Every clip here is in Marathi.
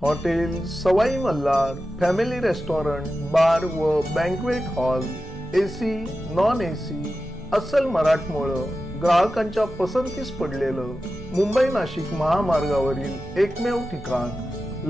हॉटेल सवाई मल्हार फॅमिली रेस्टॉरंट बार व banquet hall AC non AC अस्सल मराठमोळं ग्राहकांच्या पसंतीस पडलेलं मुंबई नाशिक महामार्गावरील एकमेव ठिकाण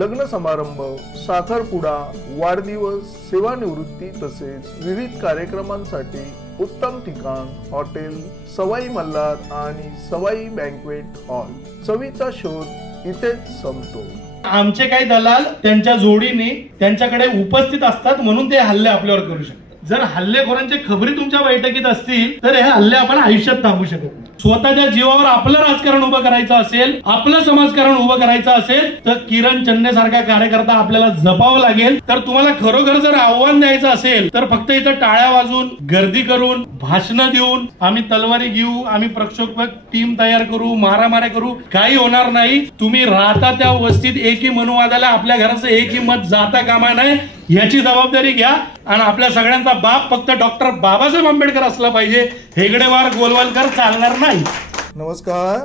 लग्न समारंभ साखरपुडा वाढदिवस सेवानिवृत्ती तसेच विविध कार्यक्रमांसाठी उत्तम ठिकाण हॉटेल सवाई मल्हार आणि सवाई बँक्वेट हॉल। चवीचा शोध इथेच संपतो। आमचे काही दलाल त्यांच्या जोडीने त्यांच्याकडे उपस्थित असतात म्हणून ते हल्ले आपल्यावर करू शकतात। जर हल्लेखोरांच्या खबरी तुमच्या बैठकीत असतील तर हे हल्ले आपण आयुष्यात थांबवू शकत नाही। स्वतःच्या जीवावर आपलं राजकारण उभं करायचं असेल, आपलं समाजकारण उभं करायचं असेल तर किरण चन्ने सारखा कार्यकर्ता आपल्याला जपावं लागेल। तर तुम्हाला खरोखर जर आव्हान द्यायचं असेल तर फक्त इथं टाळ्या वाजून गर्दी करून भाषणं देऊन आम्ही तलवारी घेऊ, आम्ही प्रक्षोभक टीम तयार करू, मारामाऱ्या करू, काही होणार नाही। तुम्ही राहता त्या वस्तीत एकही मनुवादाला आपल्या घराचं एकही मत जाता कामा नये याची जबाबदारी घ्या आणि आपल्या सगळ्यांचा बाप फक्त डॉक्टर बाबासाहेब आंबेडकर असला पाहिजे, हेगडेवार गोलवालकर चालणार नाही। नमस्कार,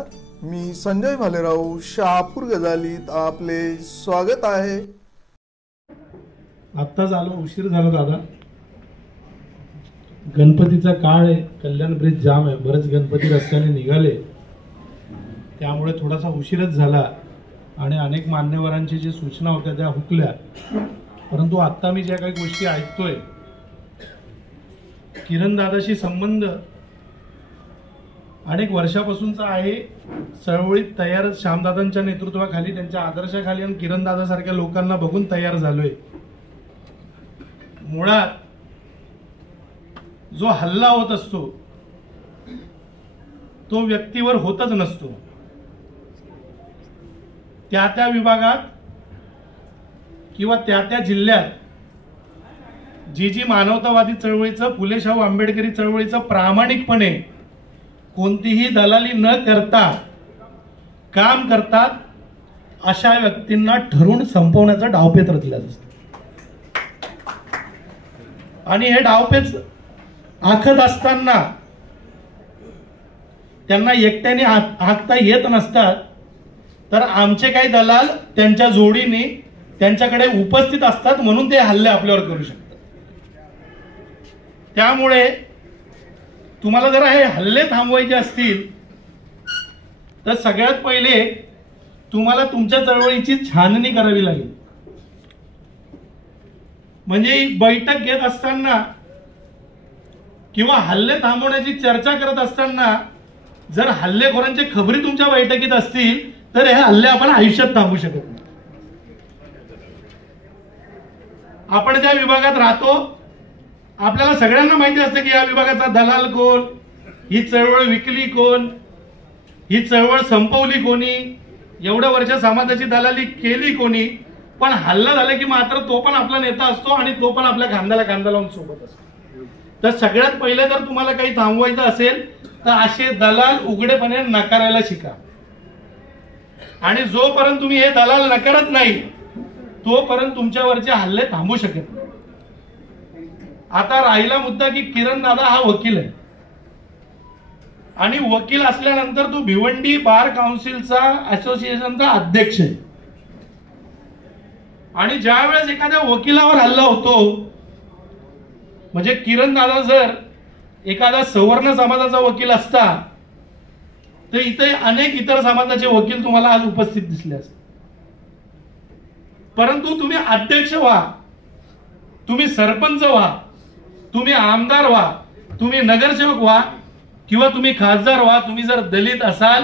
मी संजय भालेराव शहापूर गजालीत आपले स्वागत आहे। आत्ताच आलो, उशीर झाला दादा। गणपतीचा काळ आहे, कल्याण ब्रिज जाम आहे, बरेच गणपती रस्त्याने निघाले त्यामुळे थोडासा उशीरच झाला आणि अनेक मान्यवरांची जी सूचना होत्या त्या हुकल्या। परंतु आता मी ज्या काही गोष्टी ऐकतोय, किरण दादाशी संबंध अनेक वर्षापासूनचा आहे। चळवळीत तयार श्यामदादांच्या नेतृत्वाखाली, त्यांच्या आदर्शाखाली आणि किरण दादा सारख्या लोकांना बघून तयार झालोय। मुळात जो हल्ला होत असतो तो व्यक्तीवर होतच नसतो, त्या त्या विभागात किंवा त्या त्या जिल्ह्यात जी जी मानवतावादी चळवळीचं, फुले शाहू आंबेडकरी चळवळीचं प्रामाणिकपणे कोणतीही दलाली न करता काम करतात अशा व्यक्तींना ठरवून संपवण्याचा डावपेच रचला असतो आणि हे डावपेच आखत असताना त्यांना एकट्याने आखता येत नसतात, तर आमचे काही दलाल त्यांच्या जोडीने त्यांच्याकडे उपस्थित असतात म्हणून ते हल्ले आपल्यावर करू शकतात। त्यामुळे तुम्हाला जर हे हल्ले थांबवायचे असतील तर सगळ्यात पहिले तुम्हाला तुमच्या चळवळीची छाननी करावी लागेल। म्हणजे बैठक घेत असताना किंवा हल्ले थांबवण्याची चर्चा करत असताना जर हल्लेखोरांच्या खबरी तुमच्या बैठकीत असतील तर हे हल्ले आपण आयुष्यात थांबवू शकत नाही। आपण ज्या विभागात राहतो आपल्याला सगळ्यांना माहिती असतं की या विभागाचा दलाल कोण, ही चळवळ विकली कोण, ही चळवळ संपवली कोणी, एवढ्या वर्ष समाजाची दलाली केली कोणी। पण हल्ला झाला की मात्र तो पण आपला नेता असतो आणि तो पण आपल्या खांद्याला खांदा लावून सोबत असतो। तर सगळ्यात पहिले जर तुम्हाला काही थांबवायचं असेल तर असे दलाल उघडेपणे नकारायला शिका आणि जोपर्यंत तुम्ही हे दलाल नकारत नाही तोपर्यंत तुमच्यावरचे हल्ले थांबू शकत नाही। आता राहिला मुद्दा की किरण दादा हा वकील आहे आणि वकील असल्यानंतर तो भिवंडी बार काउन्सिलचा असोसिएशनचा अध्यक्ष आहे आणि ज्या वेळेस एखाद्या वकिलावर हल्ला होतो म्हणजे किरण दादा जर एखादा सवर्ण समाजाचा वकील असता तर इथे अनेक इतर समाजाचे वकील तुम्हाला आज उपस्थित दिसले असते। परंतु तुम्ही अध्यक्ष व्हा, तुम्ही सरपंच व्हा, तुम्ही आमदार व्हा, तुम्ही नगरसेवक व्हा किंवा तुम्ही खासदार व्हा, तुम्ही जर दलित असाल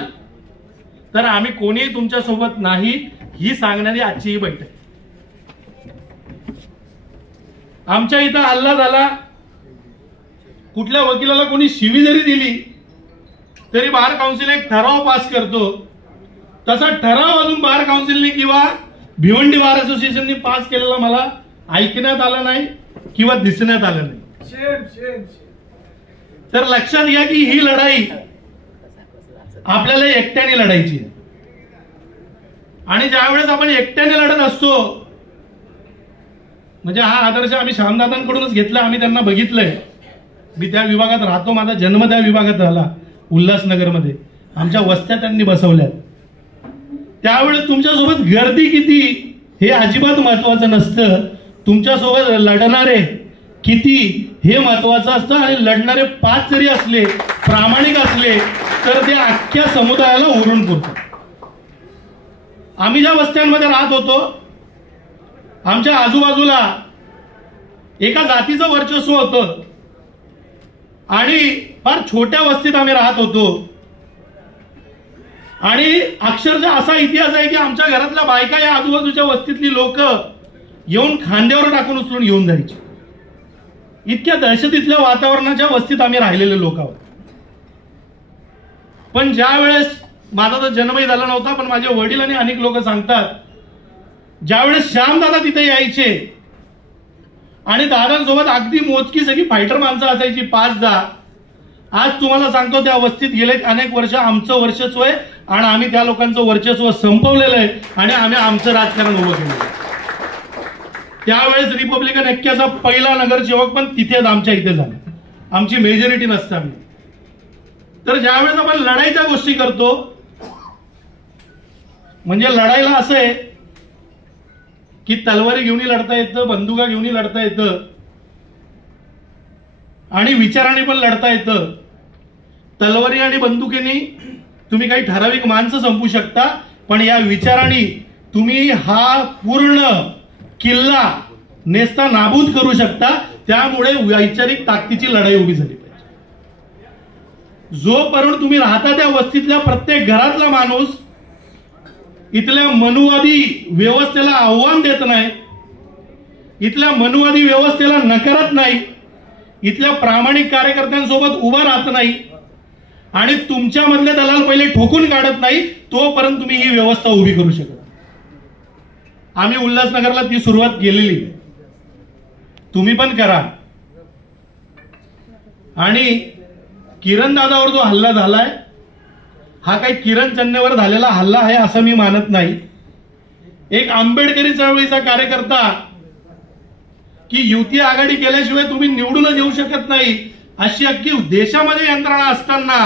तर आम्ही कोणीही तुमच्या सोबत नाही ही सांगणारी आजची ही बैठक। आमच्या इथं हल्ला झाला, कुठल्या वकिलाला कोणी शिवी जरी दिली तरी बार काउन्सिल एक ठराव पास करतो, तसा ठराव अजून बार काउन्सिलने किंवा भिवंडी बार असोसिएशनने पास केलेला मला ऐकण्यात आलं नाही किंवा दिसण्यात आलं नाही। तर लक्षात घ्या की ही लढाई आपल्याला एकट्याने लढायची आणि ज्यावेळेस आपण एकट्याने लढत असतो म्हणजे हा आदर्श आम्ही श्यामदादांकडूनच घेतला, आम्ही त्यांना बघितलंय। मी त्या विभागात राहतो, माझा जन्म त्या विभागात झाला उल्हासनगरमध्ये, आमच्या वस्त्या त्यांनी बसवल्यात। त्यावेळेस तुमच्यासोबत गर्दी किती हे अजिबात महत्वाचं नसतं. तुमच्यासोबत लढणारे किती हे महत्वाचं असतं. आणि लढणारे 5 जरी असले, प्रामाणिक असले, तर ते अख्ख्या समुदायाला उरून पुरतात. आम्ही ज्या वस्त्यांमध्ये राहत होतो, आमच्या आजूबाजूला एका जातीचं वर्चस्व होतं आणि फार छोट्या वस्तीत आम्ही राहत होतो. आणि अक्षरशः असा इतिहास आहे की आमच्या घरातल्या बायका या आजूबाजूच्या वस्तीतली लोक येऊन खांद्यावर टाकून उचलून घेऊन जायची. इतक्या दहशतीतल्या वातावरणाच्या वस्तीत आम्ही राहिलेले लोक आहोत. पण ज्या वेळेस माझा तर जन्मही झाला नव्हता, पण माझे वडील आणि अनेक लोक सांगतात, ज्यावेळेस श्यामदादा तिथे यायचे आणि दादांसोबत अगदी मोजकी सगळी फायटर माणसं असायची 5-10. आज तुम्हाला सांगतो त्या वस्तीत गेले अनेक वर्ष आमचं वर्चस्व आहे आणि आम्ही त्या लोकांचं वर्चस्व संपवलेलं आहे आणि आम्ही आमचं राजकारण उभं केलेलं आहे. त्यावेळेस रिपब्लिकन ऐक्याचा पहिला नगरसेवक पण तिथेच आमच्या इथे झाला. आमची मेजॉरिटी नसताना. तर ज्यावेळेस आपण लढाईच्या गोष्टी करतो, म्हणजे लढाईला असं आहे की तलवारी घेऊन लढता येतं, बंदुका घेऊन लढता येतं आणि विचाराने पण लढता येतं. तलवारी आणि बंदुकीने तुम्ही काही ठराविक माणसं संपू शकता, पण या विचाराने तुम्ही हा पूर्ण किल्ला नेस्ता नाबूद करू शकता. त्यामुळे वैचारिक ताकदीची लढाई उभी झाली पाहिजे. जोपर्यंत तुम्ही राहता त्या वस्तीतल्या प्रत्येक घरातला माणूस इथल्या मनुवादी व्यवस्थेला आव्हान देत नाही, इथल्या मनुवादी व्यवस्थेला नकारत नाही, इथल्या प्रामाणिक कार्यकर्त्यांसोबत उभा राहत नाही आणि तुमच्यामधले दलाल पहिले ठोकून काढत नाही, तोपर्यंत तुम्ही ही व्यवस्था उभी करू शकता. आम्ही उल्हासनगरला ती सुरुवात केलेली, तुम्ही पण करा. आणि किरण दादावर जो हल्ला झालाय, हा काही किरण चन्नेवर झालेला हल्ला आहे असं मी मानत नाही. एक आंबेडकरी चळवळीचा कार्यकर्ता की युती आघाडी केल्याशिवाय तुम्ही निवडूनच येऊ शकत नाही अशी अख्खी देशामध्ये यंत्रणा असताना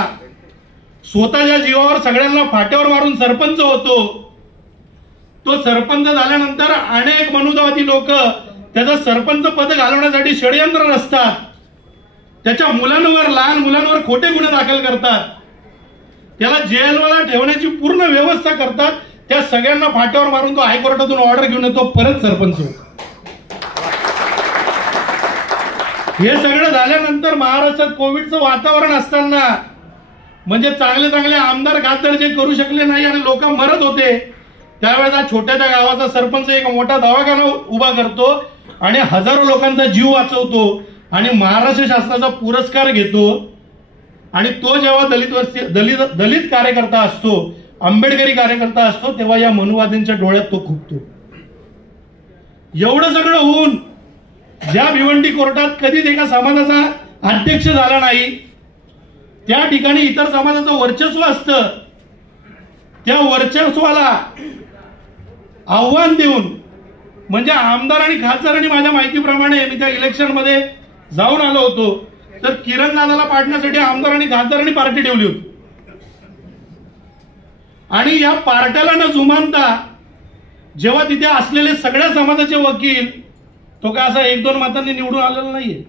स्वतःच्या जीवावर सगळ्यांना फाट्यावर मारून सरपंच होतो. तो सरपंच झाल्यानंतर अनेक मनुवादी लोक त्याचं सरपंच पद घालवण्यासाठी षडयंत्र रचतात. त्याच्या मुलांवर, लहान मुलांवर खोटे गुन्हे दाखल करतात. त्याला जेलला ठेवण्याची पूर्ण व्यवस्था करतात. त्या सगळ्यांना फाट्यावर मारून तो हायकोर्टातून ऑर्डर घेऊन येतो, परत सरपंच होतो. हे सगळं झाल्यानंतर महाराष्ट्रात कोविडचं वातावरण असताना, म्हणजे चांगले चांगले आमदार खासदार जे करू शकले नाही आणि लोक मरत होते, त्यावेळेस हा छोट्याच्या गावाचा सरपंच एक मोठा दवाखाना उभा करतो आणि हजारो लोकांचा जीव वाचवतो आणि महाराष्ट्र शासनाचा पुरस्कार घेतो. आणि तो जेव्हा दलित कार्यकर्ता असतो, आंबेडकरी कार्यकर्ता असतो, तेव्हा या मनुवादींच्या डोळ्यात तो खुपतो. एवढं सगळं होऊन ज्या भिवंडी कोर्टात कधीच एका समाजाचा अध्यक्ष झाला नाही, त्या ठिकाणी इतर समाजाचं वर्चस्व असतं, त्या वर्चस्वाला आव्हान देऊन, म्हणजे आमदार आणि खासदारांनी, माझ्या माहितीप्रमाणे मी त्या इलेक्शन मध्ये जाऊन आलो होतो, तर किरण दादाला पाडण्यासाठी आमदार आणि खासदारांनी पार्टी ठेवली होती. आणि या पार्ट्याला न जुमानता जेव्हा तिथे असलेले सगळ्या समाजाचे वकील, तो काय असा 1-2 मतांनी निवडून आलेला नाहीये,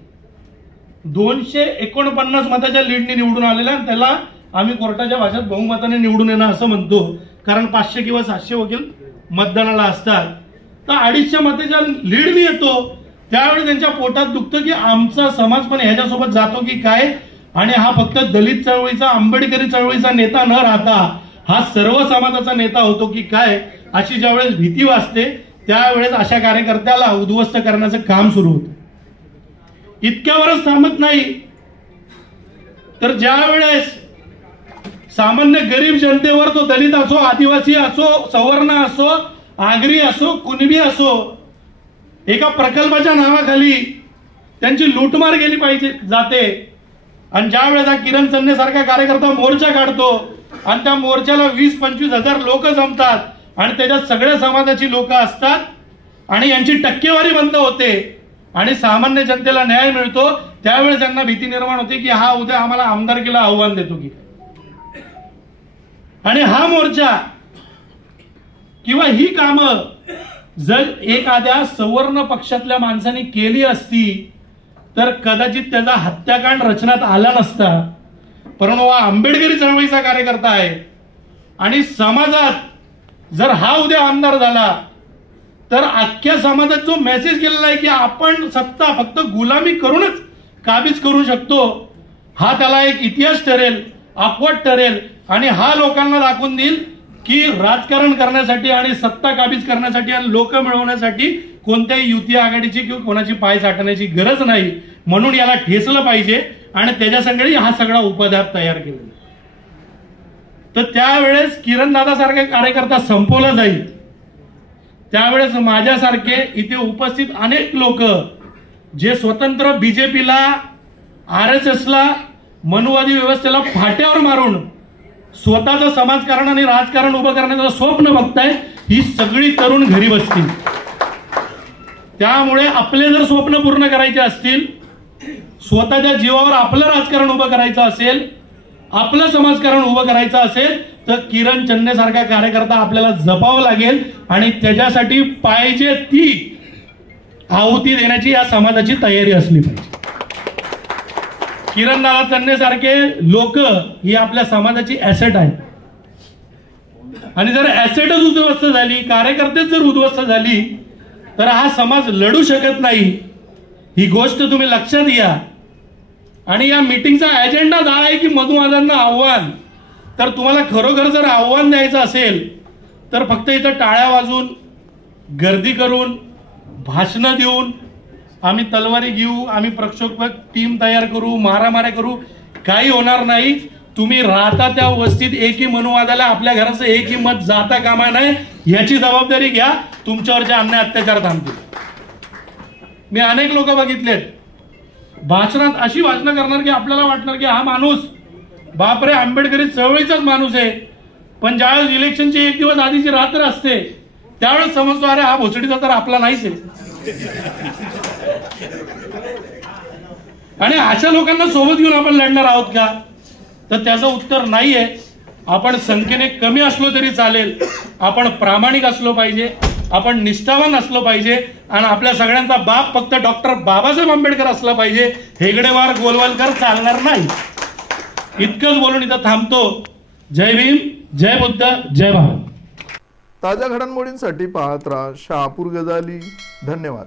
249 मताच्या लीडने निवडून आलेला, आणि त्याला आम्ही कोर्टाच्या भाषेत बहुमताने निवडून येणं असं म्हणतो, कारण 500 किंवा 700 वकील मतदानाला असतात. तर 250 मताच्या लीडने येतो. त्यावेळी त्यांच्या पोटात दुखतं की आमचा समाज पण ह्याच्यासोबत जातो की काय, आणि हा फक्त दलित चळवळीचा, आंबेडकरी चळवळीचा नेता न राहता हा सर्व समाजाचा नेता होतो की काय, अशी ज्यावेळेस भीती वाटते, त्यावेळेस अशा कार्यकर्त्याला उद्ध्वस्त करण्याचं काम सुरू होतं. इतक्यावरच थांबत नाही, तर ज्या वेळेस सामान्य गरीब जनतेवर, तो दलित असो, आदिवासी असो, सवर्ण असो, आगरी असो, कुणबी असो, एका प्रकल्पाच्या नावाखाली त्यांची लूटमार केली पाहिजे जाते. आणि ज्या वेळेस हा किरण चन्ने सारखा कार्यकर्ता मोर्चा काढतो आणि त्या मोर्चाला 20-25 हजार लोक जमतात आणि त्याच्यात सगळ्या समाजाची लोक असतात आणि यांची टक्केवारी बंद होते आणि सामान्य जनतेला न्याय मिळतो, त्यावेळेस त्यांना भीती निर्माण होते की हा उद्या आम्हाला आमदारकीला आव्हान देतो की. आणि हा मोर्चा किंवा ही कामं जर एखाद्या सवर्ण पक्षातल्या माणसाने केली असती तर कदाचित त्याचा हत्याकांड रचण्यात आला नसता. परंतु हा आंबेडकरी चळवळीचा कार्यकर्ता आहे आणि समाजात जर हा उद्या आमदार झाला तर अख्ख्या समाजात जो मेसेज गेलेला आहे की आपण सत्ता फक्त गुलामी करूनच काबीज करू शकतो, हा त्याला एक इतिहास ठरेल, अपवाद ठरेल आणि हा लोकांना दाखवून देईल की राजकारण करण्यासाठी आणि सत्ता काबीज करण्यासाठी आणि लोक मिळवण्यासाठी कोणत्याही युती आघाडीची किंवा कोणाची पाय साठण्याची गरज नाही. म्हणून याला ठेचलं पाहिजे आणि त्याच्यासंगडी हा सगळा उपद्रव तयार केलेला. तर त्यावेळेस किरण दादा सारखे कार्यकर्ता संपवला जाईल. त्यावेळेस माझ्यासारखे इथे उपस्थित अनेक लोक जे स्वतंत्र बीजेपीला, RSSला, मनुवादी व्यवस्थेला फाट्यावर मारून स्वतःचं समाजकारण आणि राजकारण उभं करण्याचं स्वप्न बघताय, ही सगळी तरुण घरी बसतील. त्यामुळे आपले जर स्वप्न पूर्ण करायचे असतील, स्वतःच्या जीवावर आपलं राजकारण उभं करायचं असेल, आपलं समाजकारण उभं करायचं असेल तर किरण चन्ने सारखा कार्यकर्ता आपल्याला जपावं लागेल आणि त्याच्यासाठी पाहिजे ती आहुती देण्याची या समाजाची तयारी असली पाहिजे. किरणदादा चन्ने सारखे लोक ही आपल्या समाजाची ऍसेट आहे आणि जर ऍसेटच उद्ध्वस्त झाली, कार्यकर्तेच जर उद्ध्वस्त झाली तर हा समाज लढू शकत नाही. ही गोष्ट तुम्ही लक्षात घ्या. आणि या मीटिंगचा अजेंडा हा आहे की मधुवादांना आव्हान. तर तुम्हाला खरोखर जर आव्हान द्यायचं असेल तर फक्त इथं टाळ्या वाजून, गर्दी करून, भाषणं देऊन, आम्ही तलवारी घेऊ, आम्ही प्रक्षोभक टीम तयार करू, मारामाऱ्या करू, काही होणार नाही. तुम्ही राहता त्या वस्तीत एकही मनुवादाला आपल्या घराचं एकही मत जाता कामा नये, याची जबाबदारी घ्या. तुमच्यावरचे अन्याय अत्याचार थांबतील. मी अनेक लोक बघितलेत भाषणात अशी भाषणं करणार की आपल्याला वाटणार की हा माणूस बापरे आंबेडकरी चळवळीचाच माणूस आहे. पण ज्यावेळेस इलेक्शनची एक दिवस आधीची रात्र असते त्यावेळेस समजतो अरे हा भोसडीचा तर आपला नाहीच आहे. आणि अशा लोकांना सोबत घेऊन आपण लढणार आहोत का? तर त्याचं उत्तर नाहीये. आपण संख्येने कमी असलो तरी चालेल, आपण प्रामाणिक असलो पाहिजे, आपण निष्ठावान असलो पाहिजे आणि आपल्या सगळ्यांचा बाप फक्त डॉक्टर बाबासाहेब आंबेडकर असला पाहिजे. हेगडेवार गोलवलकर चालणार नाही. इतकंच बोलून इथं थांबतो. जय भीम, जय बुद्ध, जय भारत. ताज्या घडामोडींसाठी पाहत राहा शहापूर गजाली. धन्यवाद.